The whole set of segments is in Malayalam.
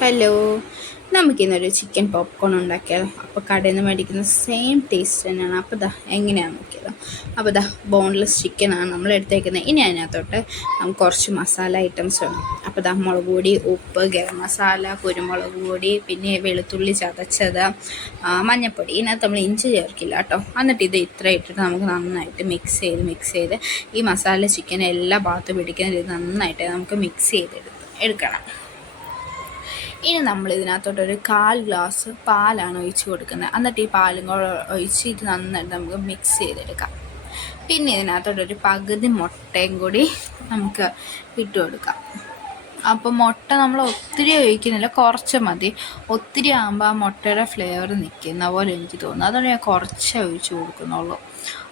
ഹലോ. നമുക്കിന്നൊരു ചിക്കൻ പോപ്കോൺ ഉണ്ടാക്കിയാലോ. അപ്പോൾ കടയിൽ നിന്ന് മേടിക്കുന്ന സെയിം ടേസ്റ്റ് തന്നെയാണ്. അപ്പോൾ ദാ എങ്ങനെയാണ് നോക്കിയത് അപ്പോൾ ദാ ബോൺലെസ് ചിക്കനാണ് നമ്മൾ എടുത്തേക്കുന്നത് ഇനി അതിനകത്തോട്ട് നമുക്ക് കുറച്ച് മസാല ഐറ്റംസ് വേണം അപ്പോൾ ദാ മുളക് പൊടി ഉപ്പ് ഗരം മസാല കുരുമുളക് പൊടി പിന്നെ വെളുത്തുള്ളി ചതച്ചത് മഞ്ഞൾപ്പൊടി ഇതിനകത്ത് നമ്മൾ ഇഞ്ചി ചേർക്കില്ല കേട്ടോ. എന്നിട്ട് ഇത് ഇത്ര ഇട്ടിട്ട് നമുക്ക് നന്നായിട്ട് മിക്സ് ചെയ്ത് മിക്സ് ചെയ്ത് ഈ മസാല ചിക്കൻ എല്ലാ ഭാഗത്തും പിടിക്കുന്ന രീതി നന്നായിട്ട് നമുക്ക് മിക്സ് ചെയ്തെടുത്ത് എടുക്കണം. ഇനി നമ്മൾ ഇതിനകത്തോട്ടൊരു കാൽ ഗ്ലാസ് പാലാണ് ഒഴിച്ച് കൊടുക്കുന്നത്. എന്നിട്ട് ഈ പാലും കൂടെ ഒഴിച്ച് ഇത് നന്നായിട്ട് നമുക്ക് മിക്സ് ചെയ്തെടുക്കാം. പിന്നെ ഇതിനകത്തോട്ടൊരു പകുതി മുട്ടയും കൂടി നമുക്ക് ഇട്ട് കൊടുക്കാം. അപ്പോൾ മുട്ട നമ്മൾ ഒത്തിരി ഒഴിക്കുന്നില്ല കുറച്ച് മതി. ഒത്തിരി ആകുമ്പോൾ ആ മുട്ടയുടെ ഫ്ലേവർ നിൽക്കുന്ന പോലെ എനിക്ക് തോന്നുന്നു. അതുകൊണ്ട് ഞാൻ കുറച്ചേ ഒഴിച്ച് കൊടുക്കുന്നുള്ളൂ.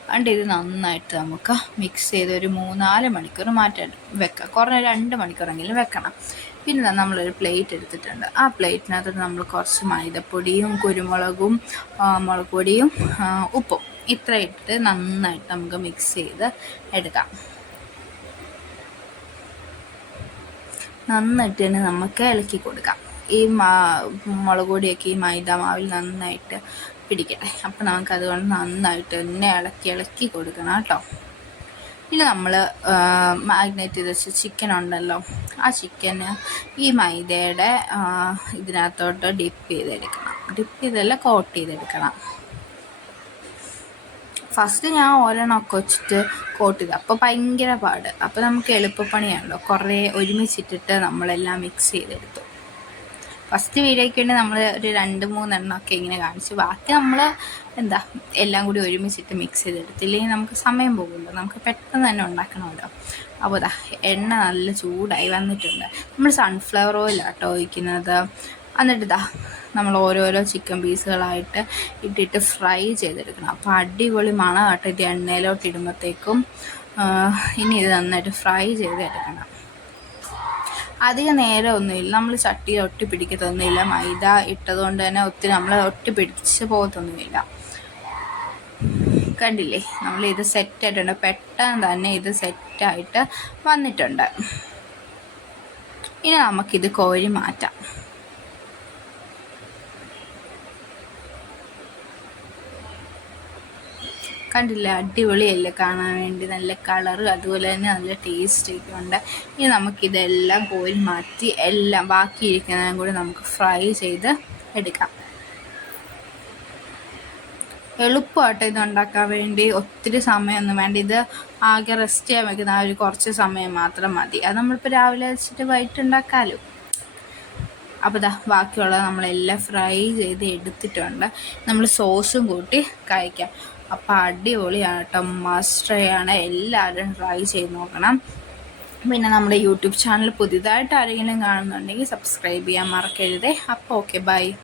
അതുകൊണ്ട് ഇത് നന്നായിട്ട് നമുക്ക് മിക്സ് ചെയ്ത് ഒരു മൂന്നാൽ മണിക്കൂർ മാറ്റാൻ വെക്കാം. കുറഞ്ഞ രണ്ട് മണിക്കൂറെങ്കിലും വെക്കണം. പിന്നെ നമ്മളൊരു പ്ലേറ്റ് എടുത്തിട്ടുണ്ട്. ആ പ്ലേറ്റിനകത്ത് നമ്മൾ കുറച്ച് മൈദപ്പൊടിയും കുരുമുളകും മുളക് പൊടിയും ഉപ്പും. ഇത്ര ഇട്ടിട്ട് നന്നായിട്ട് നമുക്ക് മിക്സ് ചെയ്ത് എടുക്കാം. നന്നായിട്ട് തന്നെ നമുക്ക് ഇളക്കി കൊടുക്കാം. ഈ മാ മുളക് പൊടിയൊക്കെ ഈ മൈദ മാവിൽ നന്നായിട്ട് പിടിക്കട്ടെ. അപ്പം നമുക്കതുകൊണ്ട് നന്നായിട്ട് തന്നെ ഇളക്കി ഇളക്കി കൊടുക്കണം കേട്ടോ. പിന്നെ നമ്മൾ മാഗ്നേറ്റ് ചെയ്ത് വെച്ച ചിക്കൻ ഉണ്ടല്ലോ. ആ ചിക്കന് ഈ മൈദയുടെ ഇതിനകത്തോട്ട് ഡിപ്പ് ചെയ്തെടുക്കണം. ഡിപ്പ് ചെയ്തല്ല കോട്ട് ചെയ്തെടുക്കണം. ഫസ്റ്റ് ഞാൻ ഒരെണ്ണമൊക്കെ വെച്ചിട്ട് കോട്ട് ചെയ്ത്. അപ്പോൾ ഭയങ്കര പാട്. അപ്പോൾ നമുക്ക് എളുപ്പപ്പണിയാണല്ലോ. കുറേ ഒരുമിച്ചിട്ടിട്ട് നമ്മളെല്ലാം മിക്സ് ചെയ്തെടുത്തു. ഫസ്റ്റ് വീഡിയോയ്ക്ക് വേണ്ടി നമ്മൾ ഒരു രണ്ട് മൂന്നെണ്ണമൊക്കെ ഇങ്ങനെ കാണിച്ചു. ബാക്കി നമ്മൾ എന്താ എല്ലാം കൂടി ഒരുമിച്ചിട്ട് മിക്സ് ചെയ്തെടുത്തില്ലെങ്കിൽ നമുക്ക് സമയം പോകുമല്ലോ. നമുക്ക് പെട്ടെന്ന് തന്നെ ഉണ്ടാക്കണമല്ലോ. അപ്പോൾ ഇതാ എണ്ണ നല്ല ചൂടായി വന്നിട്ടുണ്ട്. നമ്മൾ സൺഫ്ലവർ ഓയിലാട്ടോ ഒഴിക്കുന്നത്. എന്നിട്ട് ഇതാ നമ്മൾ ഓരോരോ ചിക്കൻ പീസുകളായിട്ട് ഇട്ടിട്ട് ഫ്രൈ ചെയ്തെടുക്കണം. അപ്പോൾ അടിപൊളി മണം കേട്ടോ ഇത് എണ്ണയിലോട്ട് ഇടുമ്പോഴത്തേക്കും ഇനി ഇത് നന്നായിട്ട് ഫ്രൈ ചെയ്തെടുക്കണം. അധിക നേരമൊന്നുമില്ല. നമ്മൾ ചട്ടി ഒട്ടി പിടിക്കത്തൊന്നുമില്ല മൈദ ഇട്ടതുകൊണ്ട് തന്നെ ഒത്തിരി നമ്മൾ ഒട്ടി പിടിച്ച് പോകത്തൊന്നുമില്ല. കണ്ടില്ലേ? നമ്മൾ ഇത് സെറ്റായിട്ടുണ്ട്. പെട്ടെന്ന് തന്നെ ഇത് സെറ്റായിട്ട് വന്നിട്ടുണ്ട്. ഇനി നമുക്കിത് കോരി മാറ്റാം. കണ്ടില്ല? അടിപൊളിയല്ലേ? കാണാൻ വേണ്ടി നല്ല കളറ് അതുപോലെ തന്നെ നല്ല ടേസ്റ്റ് ഒക്കെ ഉണ്ട്. ഇനി നമുക്കിതെല്ലാം കോരി മാറ്റി എല്ലാം ബാക്കിയിരിക്കുന്നതും കൂടി നമുക്ക് ഫ്രൈ ചെയ്ത് എടുക്കാം. എളുപ്പമായിട്ട് ഇത് ഉണ്ടാക്കാൻ വേണ്ടി ഒത്തിരി സമയമൊന്നും വേണ്ട. ഇത് ആകെ റെസ്റ്റ് ചെയ്യാൻ വെക്കുന്ന ആ ഒരു കുറച്ച് സമയം മാത്രം മതി. അത് നമ്മളിപ്പോൾ രാവിലെ വെച്ചിട്ട് വൈകിട്ട് ഉണ്ടാക്കാമല്ലോ അപ്പോൾ ഇതാ ബാക്കിയുള്ളത് നമ്മളെല്ലാം ഫ്രൈ ചെയ്ത് എടുത്തിട്ടുണ്ട്. നമ്മൾ സോസും കൂട്ടി കഴിക്കാം. അപ്പോൾ അടിപൊളിയാണ് കേട്ടോ മസ്റ്റയാണ് എല്ലാവരും ട്രൈ ചെയ്ത് നോക്കണം. പിന്നെ നമ്മുടെ യൂട്യൂബ് ചാനൽ പുതിയതായിട്ട് ആരെങ്കിലും കാണുന്നുണ്ടെങ്കിൽ സബ്സ്ക്രൈബ് ചെയ്യാൻ മറക്കരുതേ. അപ്പോൾ ഓക്കെ ബൈ